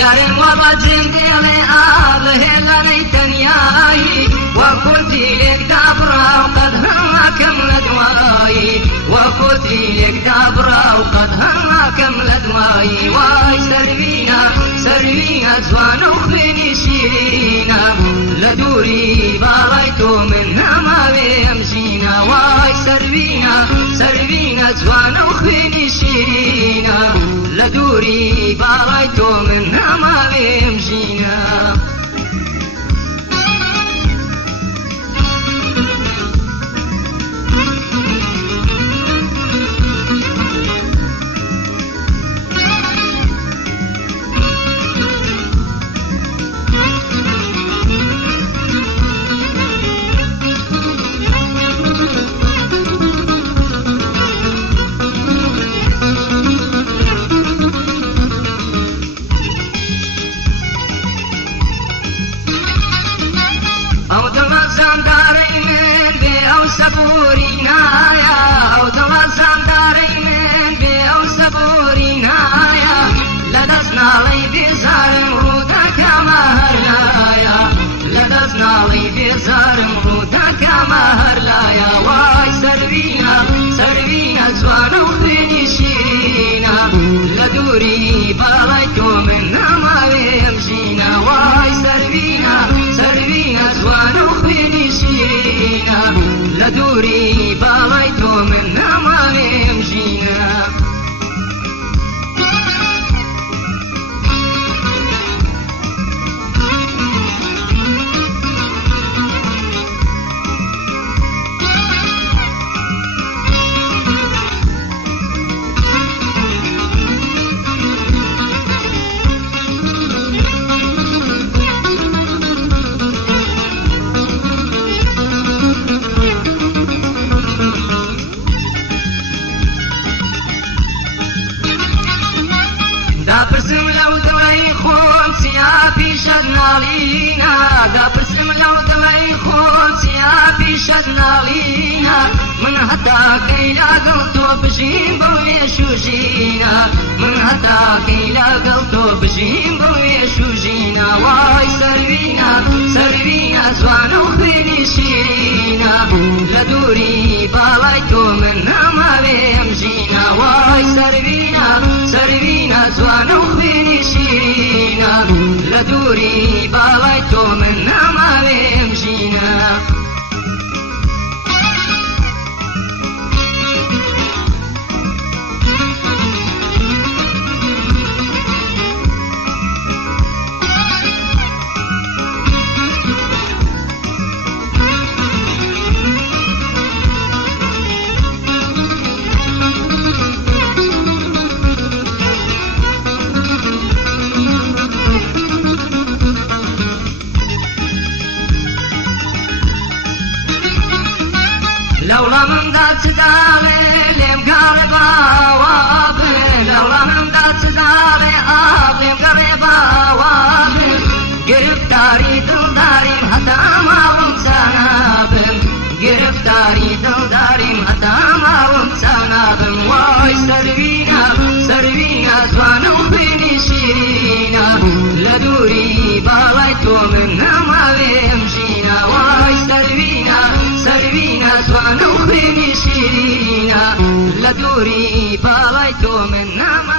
یارێن وەڵا جێنگێڵێ ئاڵە هێڵانەی تەنیایی وەکوتی لێکدا بڕاو قەد هەڵاکەم لە دوایی وەکوتی لێکدا بڕاو قەد هەڵاکەم لە دوایی وای سەروینە سەروینە جوانە و خوێنی شیرینە لە دووری باڵای تۆ من ناماوێ ئەم ژینە وای سەروینە سەروینە جوانە و خوێنی شیرینە لە دووری باڵای تۆ من ناماوێ ئەم ژینە سەبووری نایە ئەو دڵە زاندارەی من بێ ئەو سەبووری نایە لە دەست ناڵەی بێزارم ڕوودەکەمە هەر لایە لە دەست ناڵەی بێزارم ڕوودەکەمە هەر لایە وای سەروینە سەروینە جوانە و خوێنی شیرینە لە دووری باڵای تۆ من ناماوێ ئەم ژینە وای سەروینە سەروینە جوانە و خوێنی شیرینە لە دووری باڵای تۆ من ناماوێ ئەم ژینە داپرسم لەو دڵەی خۆم چیا پیشەت ناڵینە داپرسم لەو دڵەی خۆم چیا پیشەت ناڵینە من هەتاکەی لەگەڵ تۆ بژیم بەو وێش و ژینە من هەتاکەی لەگەڵ تۆ بژیم بەو وێش و ژینە وای سەروینە سەروینە جوانە و خوێنی شیرینە لە دووری باڵای تۆ من ناماوێ ئەم ژینە وای سەروینە سەروینە جوانە و خوێنی شیرینە لە دووری باڵای تۆ من ناماوێ ئەم ژینە لەوڵە مندا چداڵێ لێم گاڵێ باوا بن لەوڵە مندا چداڵێ ئاب لێم گەڕێ باوا بن گرفتاری دڵداریم هەتا ماوم چانابم گرفتاری دڵداریم هەتا ماوم چانابم وای سەروینە سەروینە جوانە و خوێنی شیرینە لە دووری باڵای تۆ من ناماوێ ئەم ژینە وای سەروینە سەروینە جوانە و خوێنی شیرینە لە دووری باڵای تۆ من ناماوێ